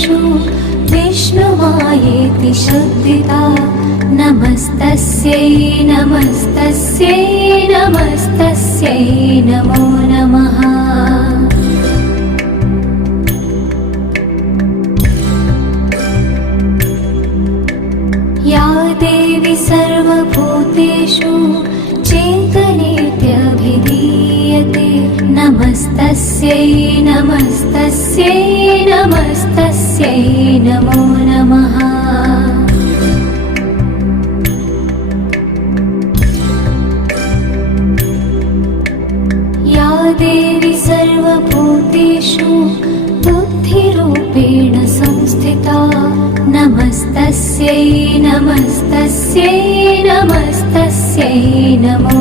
भूतेषु विष्णुमायेति शुद्धिता नमस्तस्यै नमस्तस्यै नमस्तस्यै नमो नमः। या देवी सर्वभूतेषु चेतनेत्यभिधीयते नमस्तस्यै नमस्तस्यै नमस्तस्यै नमो नमः। या देवी सर्वभूतेषु बुद्धिरूपेण संस्थिता नमस्तस्यै नमस्तस्यै नमस्तस्यै नमो